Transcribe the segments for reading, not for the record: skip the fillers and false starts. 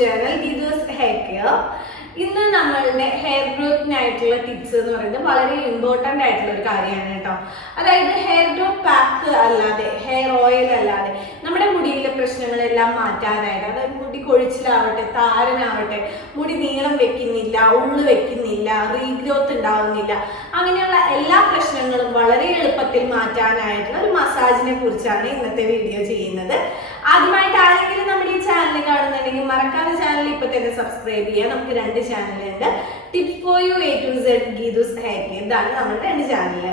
channel. This is hair care. ഇന്ന് നമ്മളുടെ hair ഗ്രോത്തിനായിട്ടുള്ള tips എന്ന് പറയുന്നത് വളരെ ഇമ്പോർട്ടൻ്റ് ആയിട്ടുള്ള ഒരു കാര്യമാണ് കേട്ടോ. അതായത് ഹെയർ ഗ്രോത്ത് പാക്ക് അല്ലാതെ ഹെയർ ഓയിൽ അല്ലാതെ നമ്മുടെ മുടിയിലെ പ്രശ്നങ്ങളെല്ലാം മാറ്റാനായിട്ട്, അതായത് മുടി കൊഴിച്ചിലാവട്ടെ, താരനാവട്ടെ, മുടി നീളം വെക്കുന്നില്ല, ഉള്ളു വെക്കുന്നില്ല, റീഗ്രോത്ത് ഉണ്ടാവുന്നില്ല, അങ്ങനെയുള്ള എല്ലാ പ്രശ്നങ്ങളും വളരെ എളുപ്പത്തിൽ മാറ്റാനായിട്ടുള്ള ഒരു മസാജിനെ കുറിച്ചാണ് ഇന്നത്തെ വീഡിയോ ചെയ്യുന്നത്. ആദ്യമായിട്ടാണെങ്കിലും നമ്മുടെ ഈ ചാനൽ കാണുന്നുണ്ടെങ്കിൽ മറക്കാതെ ചാനൽ ഇപ്പൊ തന്നെ സബ്സ്ക്രൈബ് ചെയ്യുക. നമുക്ക് രണ്ട് ചാനലുണ്ട്, tips for you A to Z Geethu's hair care. ഇതാണ് നമ്മുടെ രണ്ട് ചാനല്.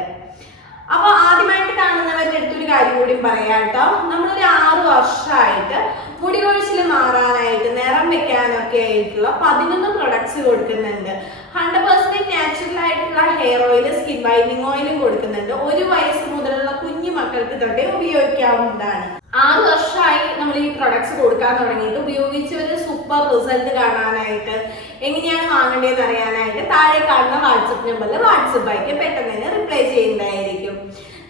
അപ്പൊ ആദ്യമായിട്ട് കാണുന്നവരുടെ അടുത്തൊരു കാര്യം കൂടി പറയാം കേട്ടോ. നമ്മളൊരു 6 വർഷമായിട്ട് മുടി കൊഴിച്ചിൽ മാറാനായിട്ട്, നിറം വെക്കാനൊക്കെ ആയിട്ടുള്ള 11 പ്രൊഡക്ട്സ് കൊടുക്കുന്നുണ്ട്. 100% നാച്ചുറൽ ആയിട്ടുള്ള ഹെയർ ഓയിൽ, സ്കിൻ വൈറ്റനിങ് ഓയിലും കൊടുക്കുന്നുണ്ട്. 1 വയസ്സ് മുതലുള്ള കുഞ്ഞു മക്കൾക്ക് തൊട്ടേ ഉപയോഗിക്കാവുന്നതാണ്. 6 വർഷമായി നമ്മൾ ഈ പ്രൊഡക്ട്സ് കൊടുക്കാൻ തുടങ്ങിയിട്ട്. ഉപയോഗിച്ചവര് സൂപ്പർ റിസൾട്ട് കാണാനായിട്ട്, എങ്ങനെയാണ് വാങ്ങേണ്ടതെന്ന് അറിയാനായിട്ട് താഴെ കാണുന്ന വാട്സപ്പ് നമ്പറിൽ വാട്സപ്പ് ആയിട്ട് പെട്ടെന്ന് തന്നെ റിപ്ലൈ ചെയ്യുന്നതായിരിക്കും.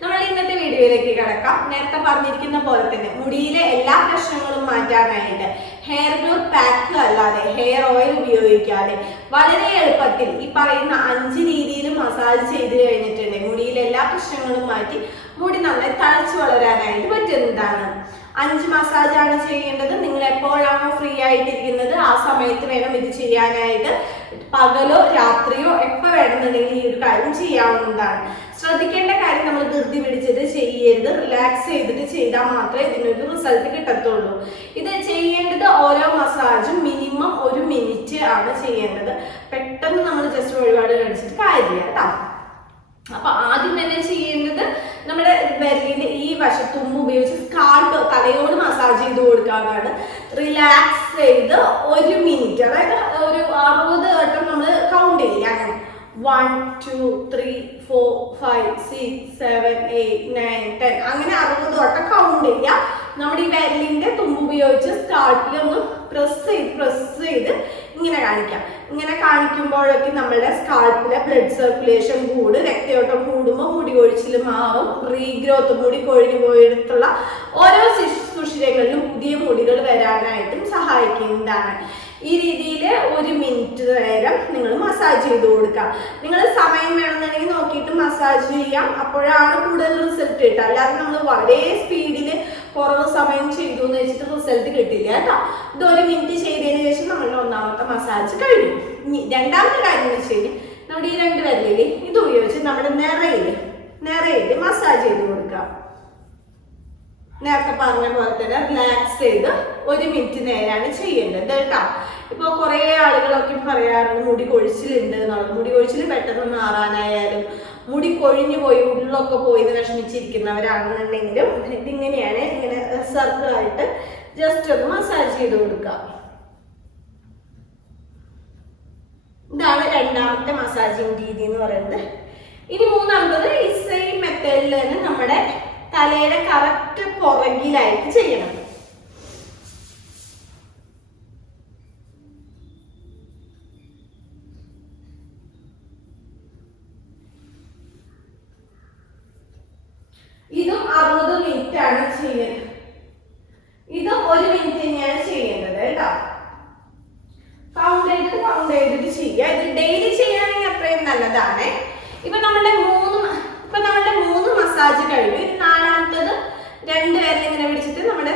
നമ്മൾ ഇന്നത്തെ വീഡിയോയിലേക്ക് കിടക്കാം. നേരത്തെ പറഞ്ഞിരിക്കുന്ന പോലെ തന്നെ മുടിയിലെ എല്ലാ പ്രശ്നങ്ങളും മാറ്റാനായിട്ട് ഹെയർ ഗ്രോത്ത് പാക്ക് അല്ലാതെ, ഹെയർ ഓയിൽ ഉപയോഗിക്കാതെ വളരെ എളുപ്പത്തിൽ ഈ പറയുന്ന 5 രീതിയിൽ മസാജ് ചെയ്ത് കഴിഞ്ഞിട്ടുണ്ടെങ്കിൽ മുടിയിലെ എല്ലാ പ്രശ്നങ്ങളും മാറ്റി മുടി നന്നായി തഴച്ചു വളരാനായിട്ട് പറ്റുന്നതാണ്. 5 മസാജാണ് ചെയ്യേണ്ടത്. നിങ്ങൾ എപ്പോഴാണോ ഫ്രീ ആയിട്ടിരിക്കുന്നത് ആ സമയത്ത് വേണം ഇത് ചെയ്യാനായിട്ട്. പകലോ രാത്രിയോ എപ്പോൾ വേണമെന്നുണ്ടെങ്കിൽ ഈ ഒരു കാര്യം ചെയ്യാവുന്നതാണ്. ശ്രദ്ധിക്കേണ്ട കാര്യം, നമ്മൾ ധൃതി പിടിച്ചിട്ട് ചെയ്യരുത്. റിലാക്സ് ചെയ്തിട്ട് ചെയ്താൽ മാത്രമേ ഇതിനൊരു റിസൾട്ട് കിട്ടത്തുള്ളൂ. ഇത് ചെയ്യേണ്ടത് ഓരോ മസാജും മിനിമം 1 മിനിറ്റ് ആണ് ചെയ്യേണ്ടത്. പെട്ടെന്ന് നമ്മൾ ജസ്റ്റ് ഒരുപാട് കഴിച്ചിട്ട് കാര്യമില്ല കേട്ടോ. അപ്പൊ ആദ്യം തന്നെ ചെയ്യേണ്ടത് നമ്മുടെ വിരലിന്റെ ഈ വശത്തുമ്പ് ഉപയോഗിച്ച് സ്കാൾപ്പ് തലയോട് മസാജ് ചെയ്ത് കൊടുക്കാനാണ്. റിലാക്സ് ചെയ്ത് 1 മിനിറ്റ്, അതായത് ഒരു 60 വട്ടം നമ്മൾ കൗണ്ട് ചെയ്യില്ല. അങ്ങനെ 1 2 3 4 5 6 7 8 9 10 അങ്ങനെ 60 വട്ടം കൗണ്ട് ചെയ്യാം. നമ്മുടെ ഈ വിരലിന്റെ തുമ്പ് ഉപയോഗിച്ച് സ്കാൾപ്പിലൊന്ന് പ്രസ് ചെയ്ത് ഇങ്ങനെ കാണിക്കാം. ഇങ്ങനെ കാണിക്കുമ്പോഴൊക്കെ നമ്മുടെ സ്കാൾപ്പിലെ ബ്ലഡ് സർക്കുലേഷൻ കൂടും. രക്തയോട്ടം കൂടുമ്പോൾ മുടി കൊഴിച്ചിൽ മാറും. റീഗ്രോത്ത്, മുടി കൊഴിഞ്ഞു പോയെടുത്തുള്ള ഓരോ സുഷിരങ്ങളിലും പുതിയ മുടികൾ വരാനായിട്ടും സഹായിക്കുന്നതാണ്. ഈ രീതിയിൽ 1 മിനിറ്റ് നേരം നിങ്ങൾ മസാജ് ചെയ്ത് കൊടുക്കാം. നിങ്ങൾ സമയം വേണമെന്നുണ്ടെങ്കിൽ നോക്കിയിട്ട് മസാജ് ചെയ്യാം. അപ്പോഴാണ് കൂടുതൽ റിസൾട്ട് കിട്ടുക. അല്ലാതെ നമ്മൾ വളരെ സ്പീഡിൽ കുറവ് സമയം ചെയ്തു എന്ന് വെച്ചിട്ട് റിസൾട്ട് കിട്ടില്ല കേട്ടോ. ഇത് 1 മിനിറ്റ് ചെയ്തതിന് ശേഷം നമ്മളുടെ 1ാമത്തെ മസാജ് കഴിഞ്ഞു. ഇനി 2ാമത്തെ കാര്യം എന്ന് വെച്ച് കഴിഞ്ഞാൽ നമ്മുടെ ഈ 2 വിരലിൽ ഇത് ഉപയോഗിച്ച് നമ്മുടെ നിറയിൽ മസാജ് ചെയ്ത് കൊടുക്കാം. നേരത്തെ പറഞ്ഞ പോലെ തന്നെ റിലാക്സ് ചെയ്ത് 1 മിനിറ്റ് നേരാണ് ചെയ്യേണ്ടത് കേട്ടോ. ഇപ്പൊ കുറെ ആളുകളൊക്കെ പറയാറുണ്ട് മുടി കൊഴിച്ചിലുണ്ട് എന്നുള്ളത്. മുടി കൊഴിച്ചിൽ പെട്ടെന്ന് മാറാനായാലും, മുടി കൊഴിഞ്ഞു പോയി ഉള്ളൊക്കെ പോയി വിഷമിച്ചിരിക്കുന്നവരാണെന്നുണ്ടെങ്കിലും ഇതിങ്ങനെയാണ്. ഇങ്ങനെ സർക്കിളായിട്ട് ജസ്റ്റ് ഒന്ന് മസാജ് ചെയ്ത് കൊടുക്കാം. ഇതാണ് 2ാമത്തെ മസാജിങ് രീതി എന്ന് പറയുന്നത്. ഇനി 3ാമത്തത് ഈ സെയിം മെത്തേഡിൽ തന്നെ നമ്മുടെ തലയുടെ കറക്റ്റ് പുറകിലായിട്ട് ചെയ്യണം. ഇതും 60 മിനിറ്റ് ആണ് ചെയ്യുന്നത്. ഇതും 1 മിനിറ്റ് തന്നെയാണ് ചെയ്യേണ്ടത് കേട്ടോ. കൗണ്ട് ചെയ്തിട്ട് ചെയ്യുക. ഇത് ഡെയിലി ചെയ്യുകയാണെങ്കിൽ അത്രയും നല്ലതാണ്. ഇപ്പൊ നമ്മളുടെ 3 മസാജ് കഴിഞ്ഞു. 4ാമത്തത് 2 വിരൽ ഇങ്ങനെ പിടിച്ചിട്ട് നമ്മുടെ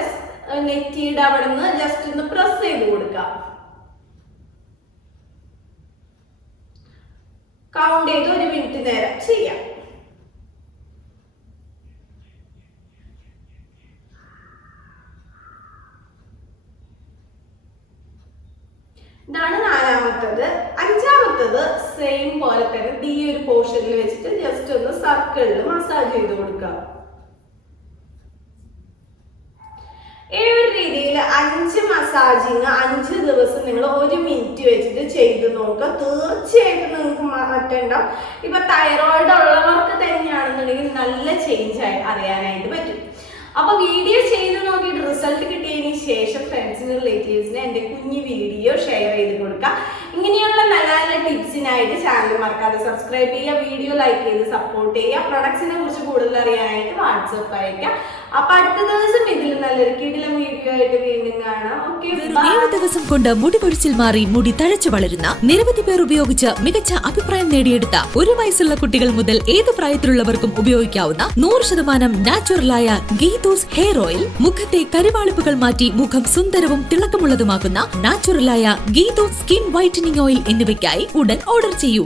നെറ്റിയുടെ അവിടെ നിന്ന് ജസ്റ്റ് ഒന്ന് പ്രസ് ചെയ്ത് കൊടുക്കാം. കൗണ്ട് ചെയ്ത് 1 മിനിറ്റ് നേരം ചെയ്യാം. ഇതാണ് 4ാമത്തത്. 5ാമത്തത് സെയിം പോലെ തന്നെ ഈ ഒരു പോർഷനിൽ വെച്ചിട്ട് ജസ്റ്റ് ഒന്ന് സർക്കിളിൽ മസാജ് ചെയ്ത് കൊടുക്കാം. ഈ ഒരു രീതിയിൽ 5 മസാജിങ് 5 ദിവസം നിങ്ങൾ 1 മിനിറ്റ് വെച്ചിട്ട് ചെയ്ത് നോക്കുക. തീർച്ചയായിട്ടും നിങ്ങൾക്ക് മാറ്റം ഉണ്ടാവും. ഇപ്പൊ തൈറോയിഡ് ഉള്ളവർക്ക് തന്നെയാണെന്നുണ്ടെങ്കിൽ നല്ല ചേഞ്ച് അറിയാനായിട്ട് പറ്റും. അപ്പൊ വീഡിയോ ചെയ്ത് നോക്കിയിട്ട് റിസൾട്ട് കിട്ടിയതിന് ശേഷം ഫ്രണ്ട്സിന്, റിലേറ്റീവ്സിന് എൻ്റെ കുഞ്ഞു വീഡിയോ ഷെയർ ചെയ്ത് കൊടുക്കുക. ഇങ്ങനെയുള്ള നല്ല നല്ല ടിപ്സിനായിട്ട് ചാനൽ മറക്കാതെ സബ്സ്ക്രൈബ് ചെയ്യുക, വീഡിയോ ലൈക്ക് ചെയ്ത് സപ്പോർട്ട് ചെയ്യുക. പ്രൊഡക്ട്സിനെ കുറിച്ച് കൂടുതൽ അറിയാനായിട്ട് വാട്സപ്പ് അയക്കാം. അപ്പൊ അടുത്ത ദിവസം ഇതിൽ നല്ലൊരു കിടിലം വീഡിയോ വീഡിയോ ആയിട്ട് വീണ്ടും കാണാം. ഓക്കെ, 7 ദിവസം കൊണ്ട് മുടി കൊഴിച്ചിൽ മാറി മുടി തഴച്ചു വളരുന്ന നിരവധി പേർ ഉപയോഗിച്ച് മികച്ച അഭിപ്രായം നേടിയെടുത്ത 1 വയസ്സുള്ള കുട്ടികൾ മുതൽ ഏത് പ്രായത്തിലുള്ളവർക്കും ഉപയോഗിക്കാവുന്ന 100% നാച്ചുറലായ ഗീതൂസ് ഹെയർ ഓയിൽ. മുഖത്തെ കരിവാളിപ്പുകൾ മാറ്റി മുഖം സുന്ദരവും തിളക്കമുള്ളതുമാക്കുന്ന നാച്ചുറലായ ഗീതൂസ് സ്കിൻ വൈറ്റനിങ് ഓയിൽ എന്നിവയ്ക്കായി ഉടൻ ഓർഡർ ചെയ്യൂ.